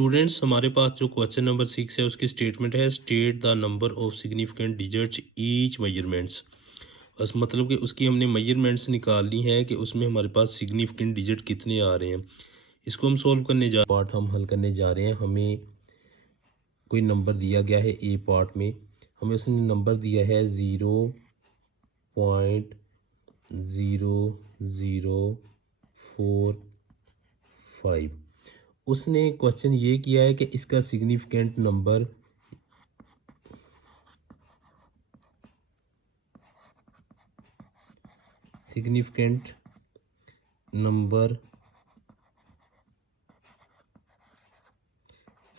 Students, हमारे पास जो question number 6 है उसकी स्टेटमेंट है state the number of significant digits each measurements. बस मतलब कि उसकी हमने मेजरमेंट्स निकालनी है कि उसमें हमारे पास सिग्निफिकेंट डिजिट कितने आ रहे हैं। इसको हम सॉल्व करने जा पार्ट हम हल करने जा रहे हैं। हमें कोई नंबर दिया गया है ए पार्ट में, हमें उसने नंबर दिया है 0.0045। उसने क्वेश्चन ये किया है कि इसका सिग्निफिकेंट नंबर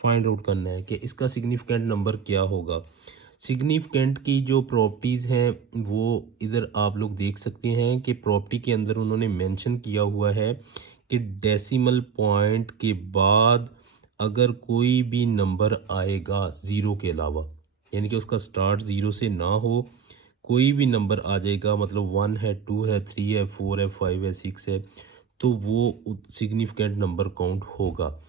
फाइंड आउट करना है कि इसका सिग्निफिकेंट नंबर क्या होगा। सिग्निफिकेंट की जो प्रॉपर्टीज़ हैं वो इधर आप लोग देख सकते हैं कि प्रॉपर्टी के अंदर उन्होंने मेंशन किया हुआ है कि डेसिमल पॉइंट के बाद अगर कोई भी नंबर आएगा ज़ीरो के अलावा, यानी कि उसका स्टार्ट ज़ीरो से ना हो, कोई भी नंबर आ जाएगा, मतलब 1 है, 2 है, 3 है, 4 है, 5 है, 6 है, तो वो सिग्निफिकेंट नंबर काउंट होगा।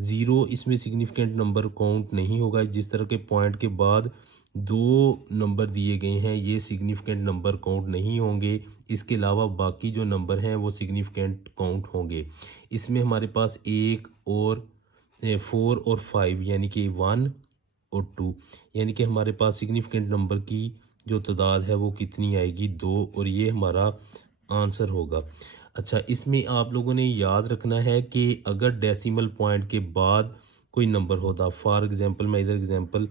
ज़ीरो इसमें सिग्निफिकेंट नंबर काउंट नहीं होगा। जिस तरह के पॉइंट के बाद दो नंबर दिए गए हैं ये सिग्निफिकेंट नंबर काउंट नहीं होंगे। इसके अलावा बाकी जो नंबर हैं वो सिग्निफिकेंट काउंट होंगे। इसमें हमारे पास 1 और 4 और 5 यानी कि 1 और 2, यानी कि हमारे पास सिग्निफिकेंट नंबर की जो तादाद है वो कितनी आएगी, 2, और ये हमारा आंसर होगा। अच्छा, इसमें आप लोगों ने याद रखना है कि अगर डेसिमल पॉइंट के बाद कोई नंबर होता, फॉर एग्जांपल मैं इधर एग्जांपल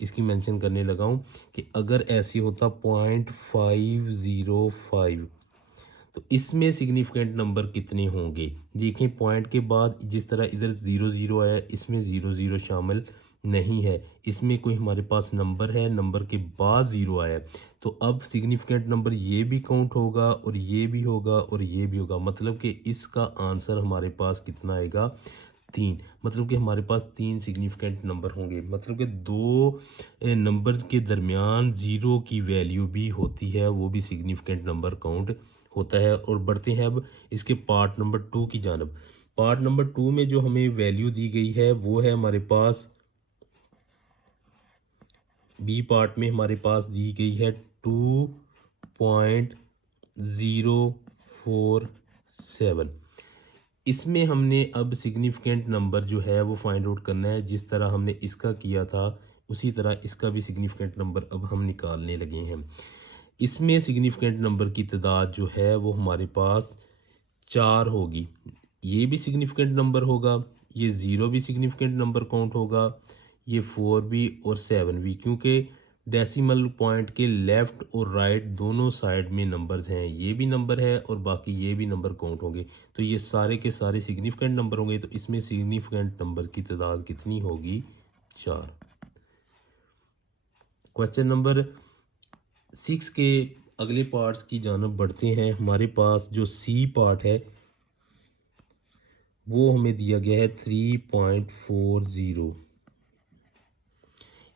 इसकी मेंशन करने लगा हूँ कि अगर ऐसे होता 0.505, तो इसमें सिग्निफिकेंट नंबर कितने होंगे। देखें, पॉइंट के बाद जिस तरह इधर 00 आया, इसमें 00 शामिल नहीं है। इसमें कोई हमारे पास नंबर है, नंबर के बाद ज़ीरो आया, तो अब सिग्निफिकेंट नंबर ये भी काउंट होगा और ये भी होगा और ये भी होगा। मतलब कि इसका आंसर हमारे पास कितना आएगा, 3। मतलब कि हमारे पास 3 सिग्निफिकेंट नंबर होंगे। मतलब कि दो नंबर्स के दरमियान ज़ीरो की वैल्यू भी होती है, वो भी सिग्निफिकेंट नंबर काउंट होता है। और बढ़ते हैं अब इसके पार्ट नंबर 2 की जानब। पार्ट नंबर 2 में जो हमें वैल्यू दी गई है वो है हमारे पास, बी पार्ट में हमारे पास दी गई है 2.047। इसमें हमने अब सिग्निफिकेंट नंबर जो है वो फाइंड आउट करना है। जिस तरह हमने इसका किया था उसी तरह इसका भी सिग्निफिकेंट नंबर अब हम निकालने लगे हैं। इसमें सिग्निफिकेंट नंबर की तादाद जो है वो हमारे पास 4 होगी। ये भी सिग्निफिकेंट नंबर होगा, ये 0 भी सिग्निफिकेंट नंबर काउंट होगा, ये 4 भी और 7 भी, क्योंकि डेसिमल पॉइंट के लेफ़्ट और राइट दोनों साइड में नंबर्स हैं। ये भी नंबर है और बाकी ये भी नंबर काउंट होंगे, तो ये सारे के सारे सिग्निफिकेंट नंबर होंगे। तो इसमें सिग्निफिकेंट नंबर की तादाद कितनी होगी, 4। क्वेश्चन नंबर 6 के अगले पार्ट्स की जानब बढ़ते हैं। हमारे पास जो सी पार्ट है वो हमें दिया गया है 3.40।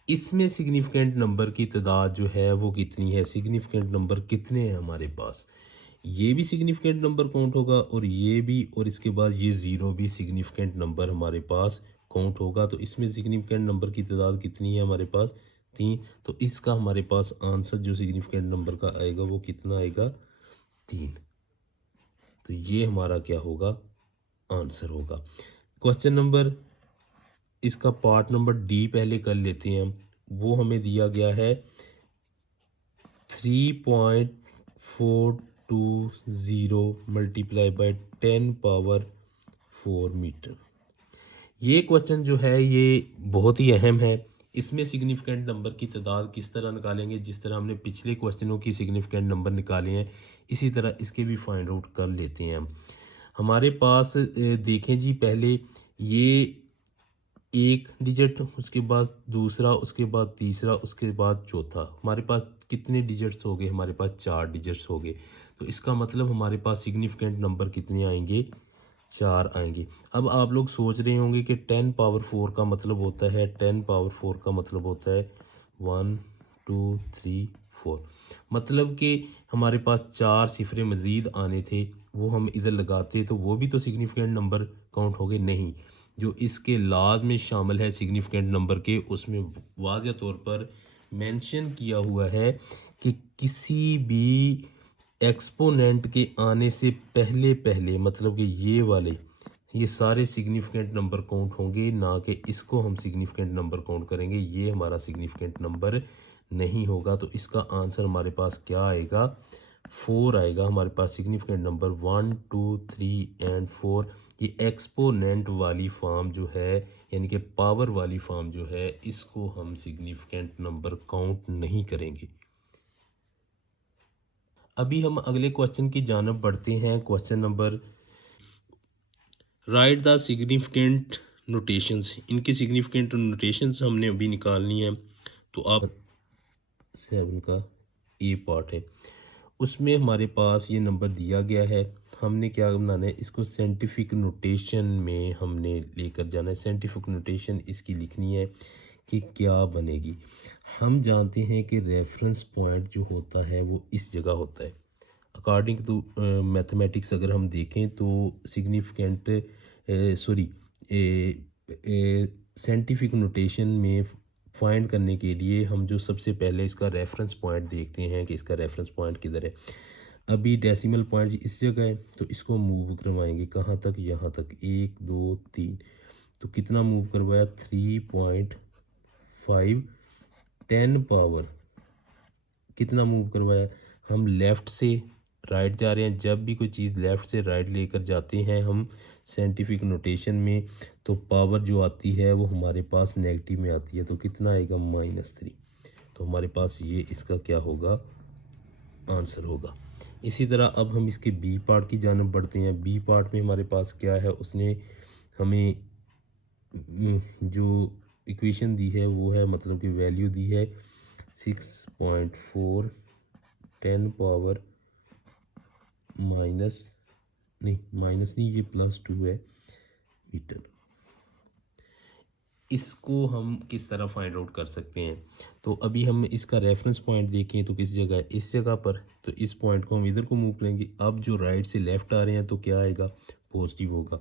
इसमें सिग्निफिकेंट नंबर की तादाद जो है वो कितनी है, सिग्निफिकेंट नंबर कितने हैं हमारे पास। ये भी सिग्निफिकेंट नंबर काउंट होगा और ये भी, और इसके बाद ये 0 भी सिग्निफिकेंट नंबर हमारे पास काउंट होगा। तो इसमें सिग्निफिकेंट नंबर की तादाद कितनी है हमारे पास, 3। तो इसका हमारे पास आंसर जो सिग्निफिकेंट नंबर का आएगा वो कितना आएगा, 3। तो ये हमारा क्या होगा, आंसर होगा। क्वेश्चन नंबर, इसका पार्ट नंबर डी पहले कर लेते हैं। वो हमें दिया गया है 3.420 मल्टीप्लाई बाय 10⁴ मीटर। ये क्वेश्चन जो है ये बहुत ही अहम है। इसमें सिग्निफिकेंट नंबर की तादाद किस तरह निकालेंगे, जिस तरह हमने पिछले क्वेश्चनों की सिग्निफिकेंट नंबर निकाले हैं इसी तरह इसके भी फाइंड आउट कर लेते हैं हम। हमारे पास देखें जी, पहले ये एक डिजिट, उसके बाद दूसरा, उसके बाद तीसरा, उसके बाद चौथा। हमारे पास कितने डिजिट्स हो गए, हमारे पास 4 डिजिट्स हो गए। तो इसका मतलब हमारे पास सिग्निफिकेंट नंबर कितने आएंगे, 4 आएंगे। अब आप लोग सोच रहे होंगे कि 10⁴ का मतलब होता है, 10⁴ का मतलब होता है 1 2 3 4। मतलब कि हमारे पास 4 सिफरे मज़ीद आने थे, वो हम इधर लगाते तो वो भी तो सिग्निफिकेंट नंबर काउंट हो गए, नहीं। जो इसके लाज़ में शामिल है सिग्निफिकेंट नंबर के, उसमें वाज़ह तौर पर मेंशन किया हुआ है कि किसी भी एक्सपोनेंट के आने से पहले पहले, मतलब कि ये सारे सिग्निफिकेंट नंबर काउंट होंगे, ना कि इसको हम सिग्निफिकेंट नंबर काउंट करेंगे। ये हमारा सिग्निफिकेंट नंबर नहीं होगा। तो इसका आंसर हमारे पास क्या आएगा? 4 आएगा हमारे पास। सिग्निफिकेंट नंबर 1 2 3 एंड 4 ये एक्सपोनेंट वाली फॉर्म जो है, यानी कि पावर वाली फॉर्म जो है, इसको हम सिग्निफिकेंट नंबर काउंट नहीं करेंगे। अभी हम अगले क्वेश्चन की जानब बढ़ते हैं। Question number, right the significant notations. इनकी सिग्निफिकेंट नोटेशंस हमने अभी निकालनी है। तो आप 7 का ए पार्ट है, उसमें हमारे पास ये नंबर दिया गया है। हमने क्या बनाना है, इसको साइंटिफिक नोटेशन में हमने लेकर जाना है। साइंटिफिक नोटेशन इसकी लिखनी है कि क्या बनेगी। हम जानते हैं कि रेफरेंस पॉइंट जो होता है वो इस जगह होता है। अकॉर्डिंग टू मैथमेटिक्स अगर हम देखें तो सिग्निफिकेंट सॉरी साइंटिफिक नोटेशन में फाइंड करने के लिए हम जो सबसे पहले इसका रेफरेंस पॉइंट देखते हैं कि इसका रेफरेंस पॉइंट किधर है। अभी डेसिमल पॉइंट इस जगह है, तो इसको मूव करवाएंगे कहाँ तक? यहाँ तक। 1 2 3, तो कितना मूव करवाया? 3.5। 10 पावर कितना मूव करवाया? हम लेफ़्ट से राइट जा रहे हैं। जब भी कोई चीज़ लेफ़्ट से राइट लेकर जाते हैं हम साइंटिफिक नोटेशन में, तो पावर जो आती है वो हमारे पास नेगेटिव में आती है। तो कितना आएगा? -3। तो हमारे पास ये इसका क्या होगा? आंसर होगा। इसी तरह अब हम इसके बी पार्ट की जानब बढ़ते हैं। बी पार्ट में हमारे पास क्या है, उसने हमें जो इक्वेशन दी है वो है, मतलब कि वैल्यू दी है 6.4 10 पावर माइनस नहीं, ये +2 है मीटर। इसको हम किस तरह फाइंड आउट कर सकते हैं? तो अभी हम इसका रेफरेंस पॉइंट देखें तो किस जगह है? इस जगह पर। तो इस पॉइंट को हम इधर को मूव करेंगे। अब जो राइट से लेफ़्ट आ रहे हैं तो क्या आएगा? पॉजिटिव होगा।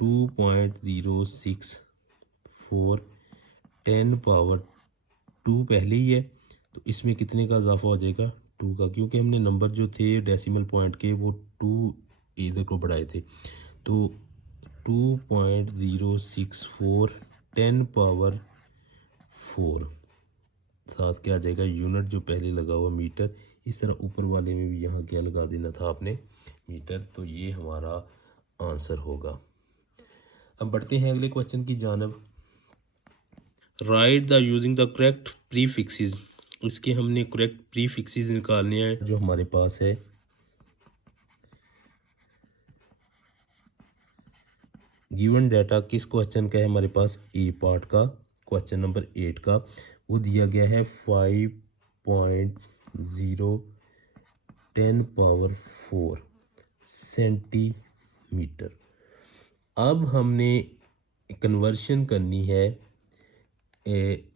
2.064 10 पावर 2 पहले ही है, तो इसमें कितने का इजाफा हो जाएगा? 2 का, क्योंकि हमने नंबर जो थे डेसिमल पॉइंट के वो 2 इधर को बढ़ाए थे। तो 2.064 10 पावर 4, साथ क्या आ जाएगा? यूनिट जो पहले लगा हुआ मीटर। इस तरह ऊपर वाले में भी यहाँ क्या लगा देना था आपने? मीटर। तो ये हमारा आंसर होगा। अब बढ़ते हैं अगले क्वेश्चन की जानब। Right the using the correct prefixes. इसके हमने करेक्ट प्रीफिक्सेस निकालने हैं जो हमारे पास है। गिवन डाटा किस क्वेश्चन का है हमारे पास? ए पार्ट का, क्वेश्चन नंबर 8 का। वो दिया गया है 5.0 10 पावर 4 सेंटीमीटर। अब हमने कन्वर्शन करनी है,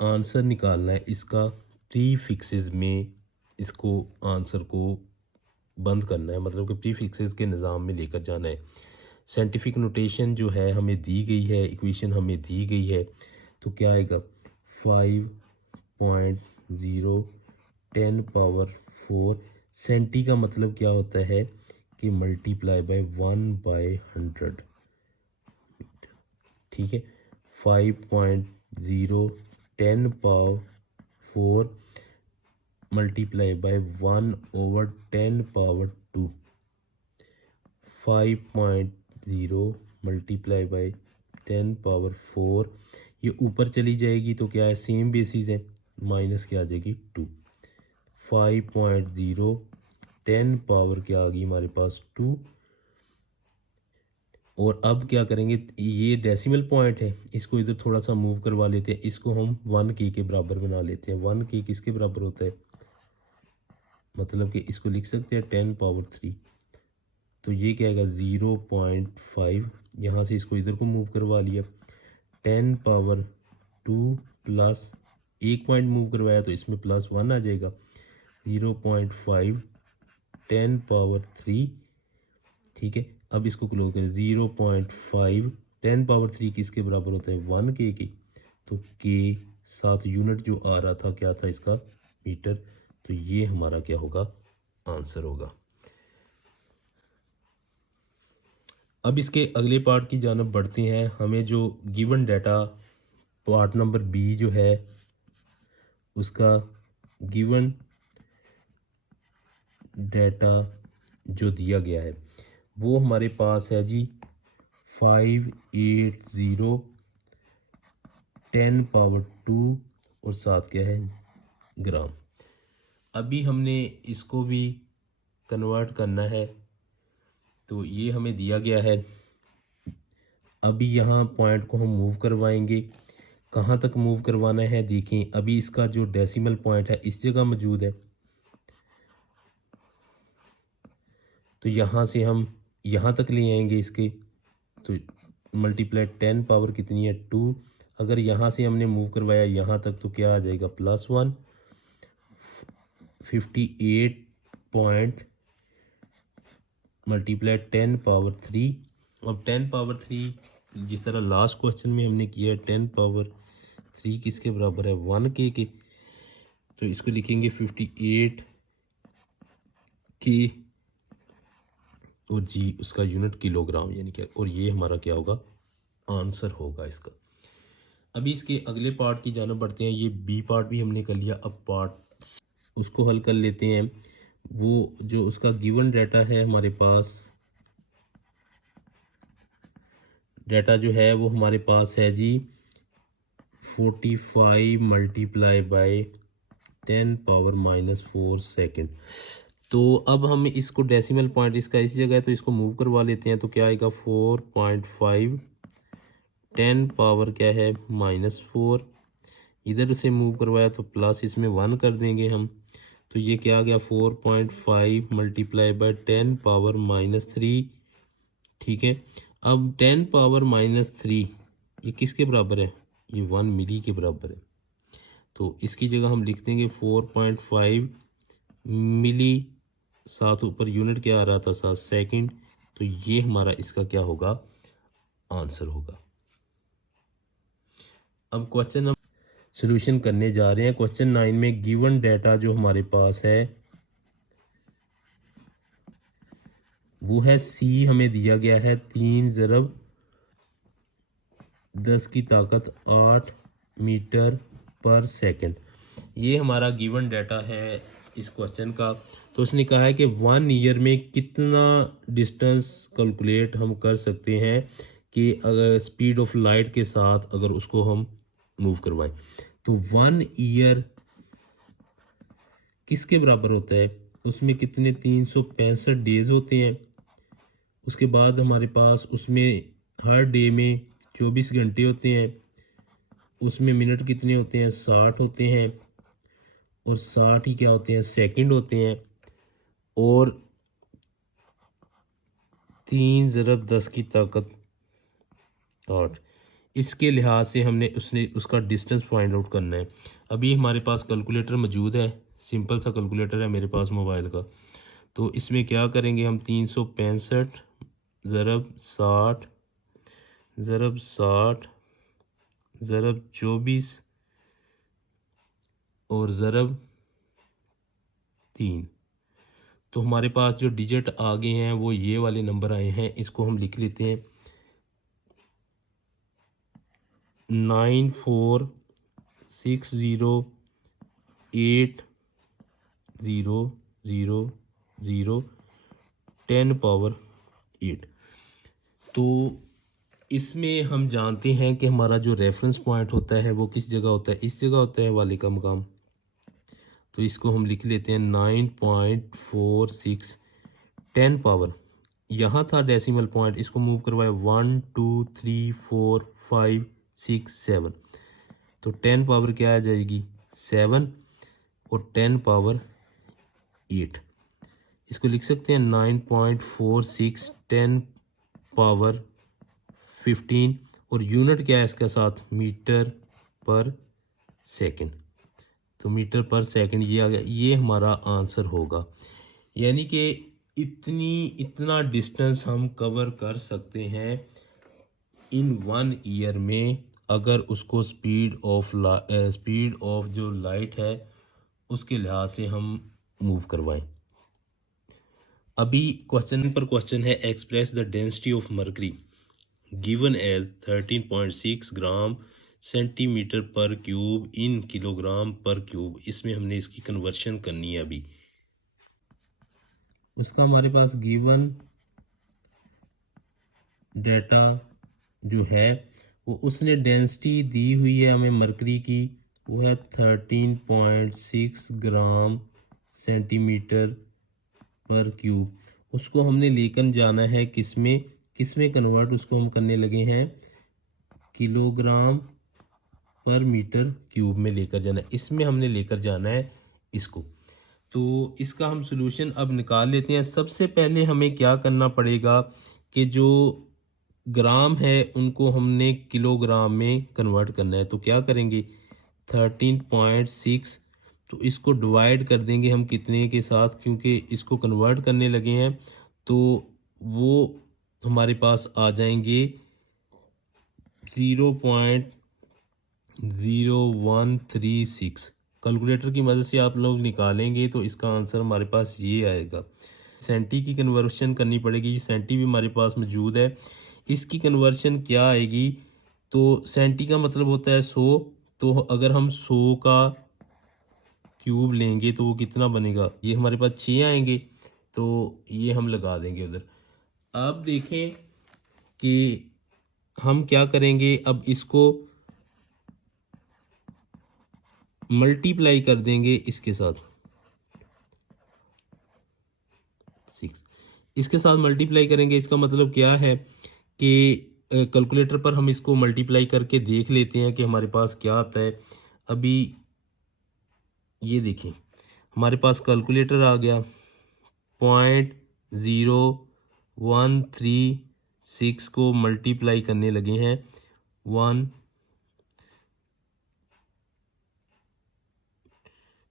आंसर निकालना है इसका प्रीफिक्सेस में। इसको आंसर को बंद करना है, मतलब कि प्रीफिक्सेस के निज़ाम में लेकर जाना है। साइंटिफिक नोटेशन जो है हमें दी गई है, इक्वेशन हमें दी गई है। तो क्या आएगा? 5.0 10 पावर 4 सेंटी का मतलब क्या होता है कि मल्टीप्लाई बाय 1/100। ठीक है। 5.0 10 power 4 multiply by 1/10 power 2। 5.0 multiply by 10 power 4, ये ऊपर चली जाएगी तो क्या है? सेम बेसिस है, माइनस क्या आ जाएगी? 2। 5.0 10 पावर क्या आ गई हमारे पास? 2। और अब क्या करेंगे? ये डेसिमल पॉइंट है, इसको इधर थोड़ा सा मूव करवा लेते हैं। इसको हम 1k के बराबर बना लेते हैं। 1k किसके बराबर होता है? मतलब कि इसको लिख सकते हैं 10 पावर 3। तो ये क्या आएगा? 0.5। यहाँ से इसको इधर को मूव करवा लिया। 10 पावर 2 प्लस 1 पॉइंट मूव करवाया तो इसमें +1 आ जाएगा। 0.5 10 पावर 3। ठीक है। अब इसको क्लोज करें। 0.5 10 पावर 3 किसके बराबर होता है 1 के तो के साथ यूनिट जो आ रहा था क्या था इसका मीटर। तो ये हमारा क्या होगा आंसर होगा। अब इसके अगले पार्ट की जानब बढ़ते हैं। हमें जो given data part number B जो है उसका गिवन डाटा जो दिया गया है वो हमारे पास है जी 580 10 पावर 2 और साथ क्या है ग्राम। अभी हमने इसको भी कन्वर्ट करना है तो ये हमें दिया गया है। अभी यहाँ पॉइंट को हम मूव करवाएंगे। कहाँ तक मूव करवाना है देखें। अभी इसका जो डेसिमल पॉइंट है इस जगह मौजूद है तो यहाँ से हम यहाँ तक ले आएंगे इसके। तो मल्टीप्लाई 10 पावर कितनी है 2। अगर यहाँ से हमने मूव करवाया यहाँ तक तो क्या आ जाएगा +1 58 पॉइंट मल्टीप्लाई 10 पावर 3। अब 10 पावर 3 जिस तरह लास्ट क्वेश्चन में हमने किया 10 पावर 3 किसके बराबर है 1 के तो इसको लिखेंगे 58 के और जी उसका यूनिट किलोग्राम यानी क्या और ये हमारा क्या होगा आंसर होगा इसका। अभी इसके अगले पार्ट की जानब बढ़ते हैं। ये बी पार्ट भी हमने कर लिया। अब पार्ट उसको हल कर लेते हैं। वो जो उसका गिवन डाटा है हमारे पास डाटा जो है वो हमारे पास है जी 45 मल्टीप्लाई बाय 10 पावर -4 सेकेंड। तो अब हम इसको डेसिमल पॉइंट इसका इस जगह है तो इसको मूव करवा लेते हैं तो क्या आएगा 4.5 10 पावर क्या है -4 इधर से मूव करवाया तो प्लस इसमें 1 कर देंगे हम। तो ये क्या आ गया 4.5 मल्टीप्लाई बाय 10 पावर -3 ठीक है। अब 10 पावर -3 ये किसके बराबर है ये 1 मिली के बराबर है। तो इसकी जगह हम लिख देंगे 4.5 मिली साथ ऊपर यूनिट क्या आ रहा था साथ सेकंड। तो ये हमारा इसका क्या होगा आंसर होगा। अब क्वेश्चन हम सॉल्यूशन करने जा रहे हैं। क्वेश्चन 9 में गिवन डाटा जो हमारे पास है वो है सी हमें दिया गया है 3 ज़रब 10 की ताकत 8 मीटर पर सेकंड। ये हमारा गिवन डाटा है इस क्वेश्चन का। तो उसने कहा है कि 1 ईयर में कितना डिस्टेंस कैलकुलेट हम कर सकते हैं कि अगर स्पीड ऑफ लाइट के साथ अगर उसको हम मूव करवाएं। तो 1 ईयर किसके बराबर होता है उसमें कितने 365 डेज होते हैं। उसके बाद हमारे पास उसमें हर डे में 24 घंटे होते हैं। उसमें मिनट कितने होते हैं 60 होते हैं और 60 ही क्या होते हैं सेकंड होते हैं। और 3 ज़रब 10 की ताकत 8 इसके लिहाज से हमने उसका डिस्टेंस फाइंड आउट करना है। अभी हमारे पास कैलकुलेटर मौजूद है। सिंपल सा कैलकुलेटर है मेरे पास मोबाइल का। तो इसमें क्या करेंगे हम 365 ज़रब 60 ज़रब 60 ज़रब 24 और ज़रब 3। तो हमारे पास जो डिजिट आ गए हैं वो ये वाले नंबर आए हैं। इसको हम लिख लेते हैं 94608000 10 पावर 8। तो इसमें हम जानते हैं कि हमारा जो रेफरेंस पॉइंट होता है वो किस जगह होता है इस जगह होता है वाले का मकाम। तो इसको हम लिख लेते हैं 9.46 10 पावर यहाँ था डेसिमल पॉइंट इसको मूव करवाए 1 2 3 4 5 6 7। तो 10 पावर क्या आ जाएगी 7 और 10 पावर 8। इसको लिख सकते हैं 9.46 10 पावर 15 और यूनिट क्या है इसके साथ मीटर पर सेकंड। तो मीटर पर सेकंड ये आ गया। ये हमारा आंसर होगा। यानी कि इतना डिस्टेंस हम कवर कर सकते हैं इन 1 ईयर में अगर उसको स्पीड ऑफ जो लाइट है उसके लिहाज से हम मूव करवाएं। अभी क्वेश्चन पर क्वेश्चन है, express the density of mercury given as 13.6 gram centimetre per cube in kilogram per cube. इसमें हमने इसकी कन्वर्शन करनी है। अभी उसका हमारे पास गिवन डेटा जो है वो उसने डेंसिटी दी हुई है हमें मरकरी की, वो है 13.6 ग्राम सेंटीमीटर पर क्यूब। उसको हमने लेकर जाना है किसमें कन्वर्ट उसको हम करने लगे हैं, किलोग्राम पर मीटर क्यूब में लेकर जाना है। इसमें हमने लेकर जाना है इसको। तो इसका हम सॉल्यूशन अब निकाल लेते हैं। सबसे पहले हमें क्या करना पड़ेगा कि जो ग्राम है उनको हमने किलोग्राम में कन्वर्ट करना है। तो क्या करेंगे, 13.6, तो इसको डिवाइड कर देंगे हम कितने के साथ, क्योंकि इसको कन्वर्ट करने लगे हैं तो वो हमारे पास आ जाएंगे 0.0136। कैलकुलेटर की मदद से आप लोग निकालेंगे तो इसका आंसर हमारे पास ये आएगा। सेंटी की कन्वर्शन करनी पड़ेगी, सेंटी भी हमारे पास मौजूद है। इसकी कन्वर्शन क्या आएगी, तो सेंटी का मतलब होता है 100, तो अगर हम 100 का क्यूब लेंगे तो वो कितना बनेगा, ये हमारे पास 6 आएंगे, तो ये हम लगा देंगे उधर। अब देखें कि हम क्या करेंगे, अब इसको मल्टीप्लाई कर देंगे इसके साथ 6, इसके साथ मल्टीप्लाई करेंगे। इसका मतलब क्या है कि कैलकुलेटर पर हम इसको मल्टीप्लाई करके देख लेते हैं कि हमारे पास क्या आता है। अभी ये देखें हमारे पास कैलकुलेटर आ गया, 0.0136 को मल्टीप्लाई करने लगे हैं 1,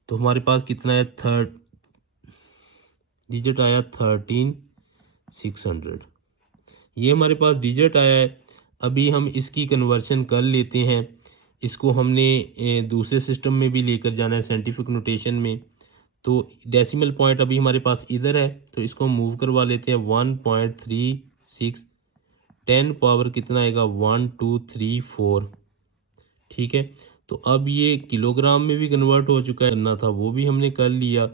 तो हमारे पास कितना है, डिजिट आया 13600। ये हमारे पास डिजिट आया है। अभी हम इसकी कन्वर्शन कर लेते हैं। इसको हमने दूसरे सिस्टम में भी लेकर जाना है, साइंटिफिक नोटेशन में। तो डेसिमल पॉइंट अभी हमारे पास इधर है, तो इसको मूव करवा लेते हैं 1.36, 10 पावर कितना आएगा 1234। ठीक है, तो अब ये किलोग्राम में भी कन्वर्ट हो चुका है, करना था वो भी हमने कर लिया।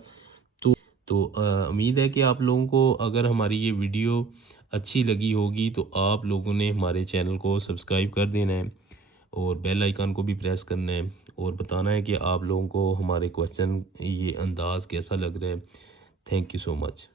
तो उम्मीद है कि आप लोगों को अगर हमारी ये वीडियो अच्छी लगी होगी तो आप लोगों ने हमारे चैनल को सब्सक्राइब कर देना है और बेल आइकन को भी प्रेस करना है और बताना है कि आप लोगों को हमारे क्वेश्चन ये अंदाज़ कैसा लग रहा है। Thank you so much.